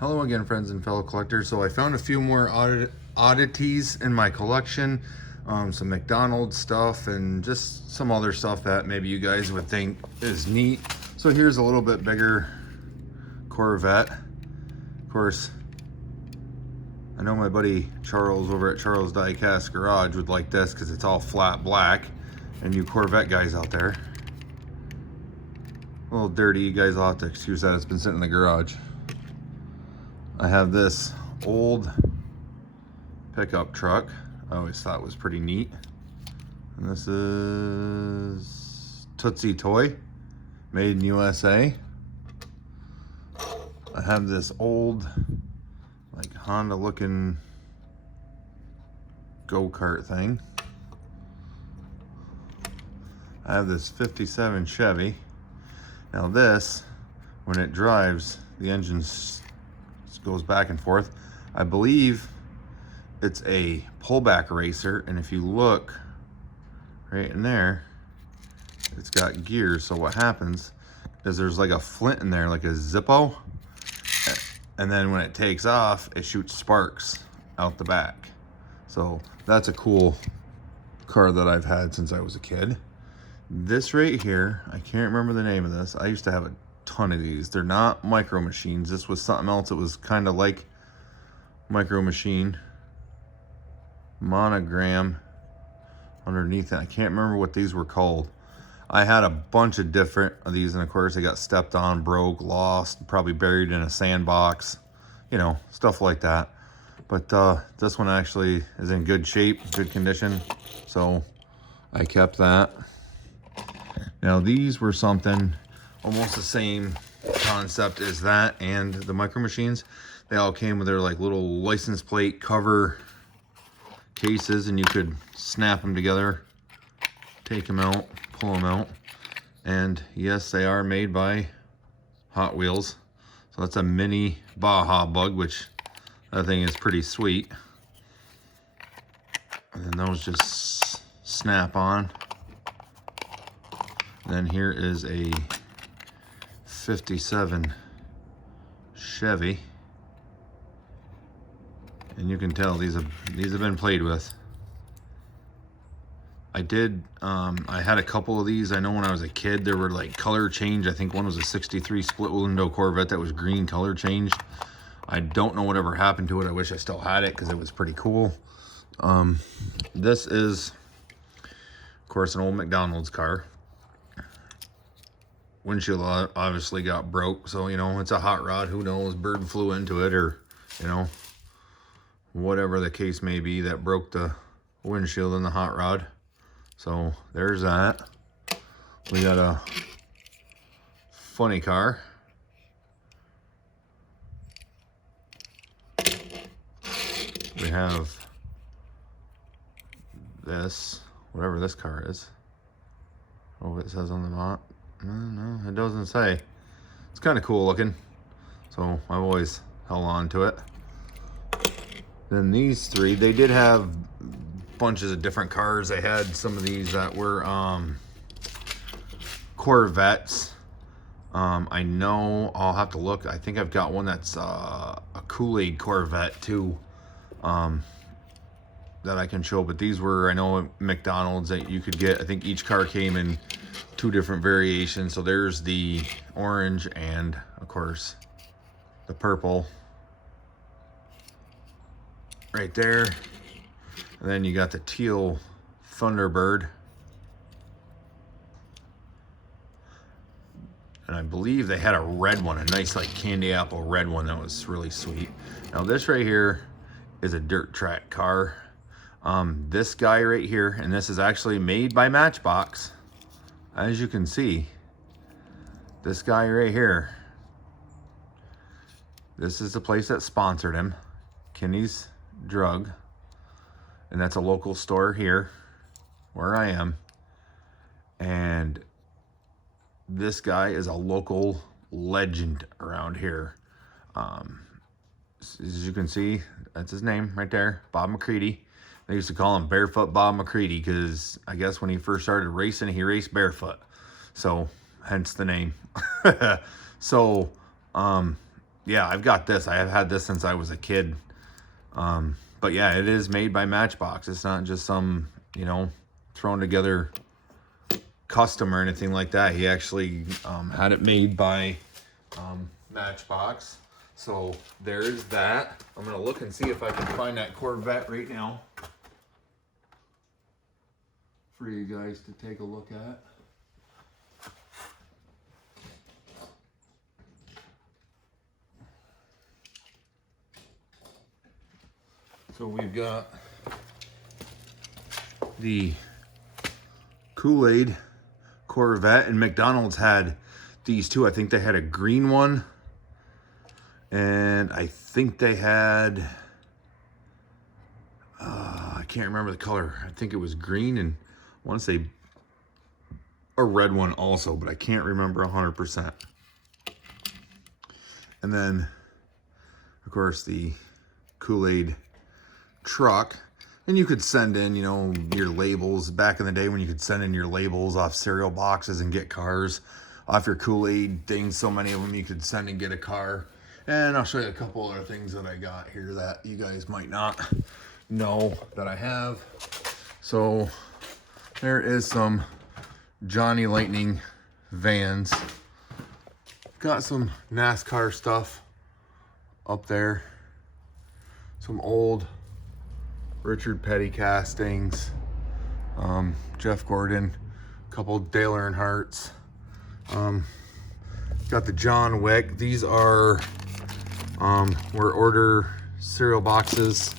Hello again, friends and fellow collectors. So I found a few more oddities in my collection. Some McDonald stuff and just some other stuff that maybe you guys would think is neat. So here's a little bit bigger Corvette. Of course, I know my buddy Charles over at Charles Diecast Garage would like this because it's all flat black. And you Corvette guys out there, a little dirty, you guys will have to excuse that. It's been sitting in the garage. I have this old pickup truck I always thought was pretty neat. And this is Tootsie Toy, made in USA. I have this old, like Honda looking go-kart thing. I have this 57 Chevy. Now this, when it drives, the engine goes back and forth. I believe it's a pullback racer, and if you look right in there, it's got gears. So what happens is there's like a flint in there, like a Zippo, and then when it takes off, it shoots sparks out the back. So that's a cool car that I've had since I was a kid. This right here, I can't remember the name of this. I used to have a ton of these. They're not Micro Machines. This was something else. It was kind of like Micro Machine. Monogram underneath it. I can't remember what these were called. I had a bunch of different of these, and of course they got stepped on, broke, lost, probably buried in a sandbox, you know, stuff like that. But this one actually is in good shape, good condition, so I kept that. Now these were something almost the same concept as that and the Micro Machines. They all came with their like little license plate cover cases, and you could snap them together, take them out, pull them out. And yes, they are made by Hot Wheels. So that's a mini Baja Bug, which that thing is pretty sweet. And then those just snap on. Then here is a 57 Chevy, and you can tell these have been played with. I had a couple of these. I know when I was a kid there were like color change. I think one was a 63 split window Corvette that was green color changed. I don't know whatever happened to it. I wish I still had it because it was pretty cool. This is of course an old McDonald's car. Windshield obviously got broke, so you know, it's a hot rod. Who knows, bird flew into it, or you know, whatever the case may be that broke the windshield in the hot rod. So there's that. We got a funny car. We have this, whatever this car is. Oh, it says on the bot. No, it doesn't say. It's kind of cool looking, so I've always held on to it. Then these three, they did have bunches of different cars. They had some of these that were Corvettes. I know I'll have to look. I think I've got one that's a Kool-Aid Corvette too, that I can show. But these were, I know, McDonald's that you could get. I think each car came in 2 different variations. So there's the orange and of course the purple right there. And then you got the teal Thunderbird. And I believe they had a red one, a nice like candy apple red one that was really sweet. Now this right here is a dirt track car. This guy right here, and this is actually made by Matchbox. As you can see, this guy right here, this is the place that sponsored him, Kinney's Drug, and that's a local store here where I am. And this guy is a local legend around here. As you can see, that's his name right there, Bob McCready. They used to call him Barefoot Bob McCready because I guess when he first started racing, he raced barefoot. So hence the name. So yeah, I've got this. I have had this since I was a kid. But yeah, it is made by Matchbox. It's not just some, you know, thrown together custom or anything like that. He actually had it made by Matchbox. So there's that. I'm gonna look and see if I can find that Corvette right now for you guys to take a look at. So we've got the Kool-Aid Corvette, and McDonald's had these two. I think they had a green one, and I think they had, I can't remember the color. I think it was green, and I want to say a red one also, but I can't remember 100%. And then, of course, the Kool-Aid truck. And you could send in, you know, your labels. Back in the day when you could send in your labels off cereal boxes and get cars off your Kool-Aid things, so many of them you could send and get a car. And I'll show you a couple other things that I got here that you guys might not know that I have. So there is some Johnny Lightning vans. Got some NASCAR stuff up there. Some old Richard Petty castings, Jeff Gordon, a couple Dale Earnhardts. Got the John Wick. These are were order cereal boxes.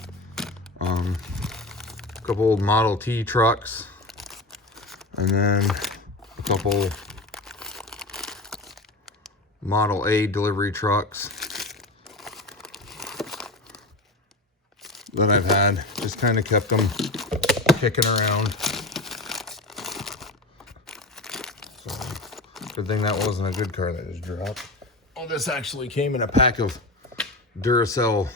A couple old Model T trucks, and then a couple Model A delivery trucks that I've had. Just kind of kept them kicking around. So, good thing that wasn't a good car that just dropped. Oh, this actually came in a pack of Duracell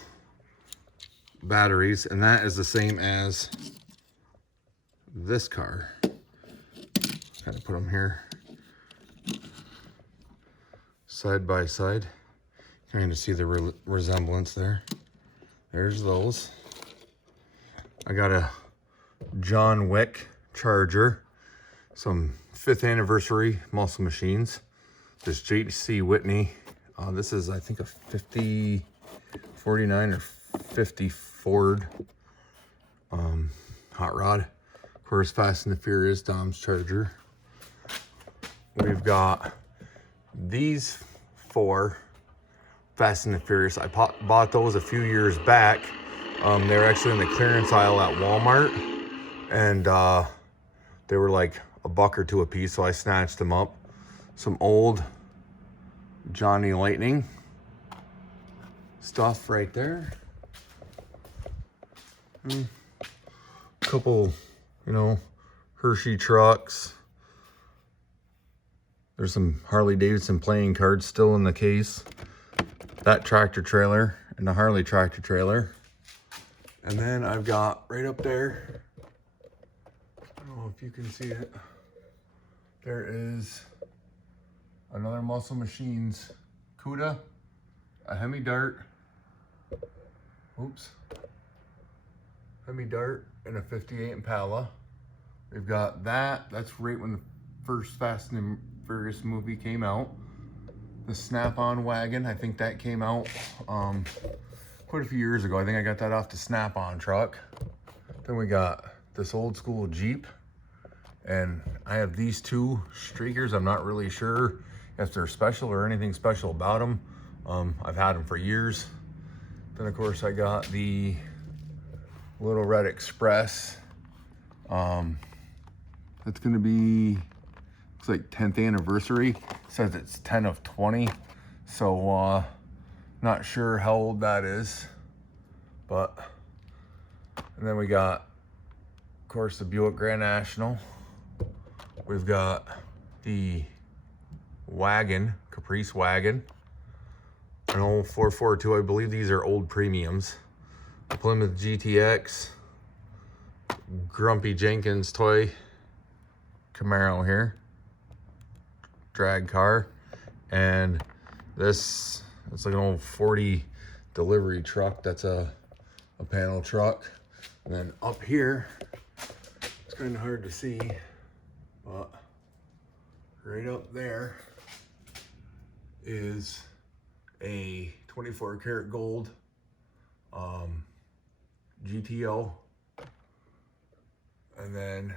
batteries, and that is the same as this car. Kind of put them here side by side. Kind of see the resemblance there. There's those. I got a John Wick Charger, some 5th anniversary muscle machines. This JC Whitney. This is, I think, a 49 or 50 Ford hot rod. Of course, Fast and the Furious Dom's Charger. We've got these 4 Fast and the Furious. I bought those a few years back. They were actually in the clearance aisle at Walmart, and they were like $1 or $2 a piece, so I snatched them up. Some old Johnny Lightning stuff right there. Couple, you know, Hershey trucks. There's some Harley Davidson playing cards still in the case. That tractor trailer and the Harley tractor trailer. And then I've got right up there, I don't know if you can see it, there is another Muscle Machines CUDA, a Hemi Dart, Hemi Dart, and a 58 Impala. We've got that. That's right when the first Fast and Furious movie came out. The Snap-on wagon, I think that came out quite a few years ago. I think I got that off the Snap-on truck. Then we got this old school Jeep, and I have these 2 streakers. I'm not really sure if they're special or anything special about them. I've had them for years. Then of course I got the Little Red Express. That's gonna be, looks like 10th anniversary. It says it's 10 of 20. So not sure how old that is, but, and then we got, of course, the Buick Grand National. We've got the wagon, Caprice wagon, an old 442. I believe these are old premiums. The Plymouth GTX, Grumpy Jenkins toy Camaro here, drag car, and this It's like an old 40 delivery truck. That's a panel truck. And then up here, it's kind of hard to see, but right up there is a 24 karat gold GTO. And then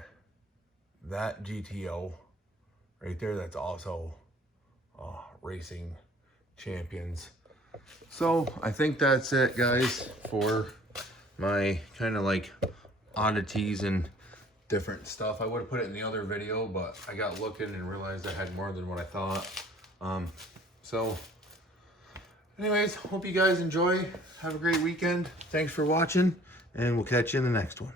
that GTO right there, that's also Racing Champions. So I think that's it, guys, for my kind of like oddities and different stuff. I would have put it in the other video, but I got looking and realized I had more than what I thought. So anyways, hope you guys enjoy. Have a great weekend. Thanks for watching, and we'll catch you in the next one.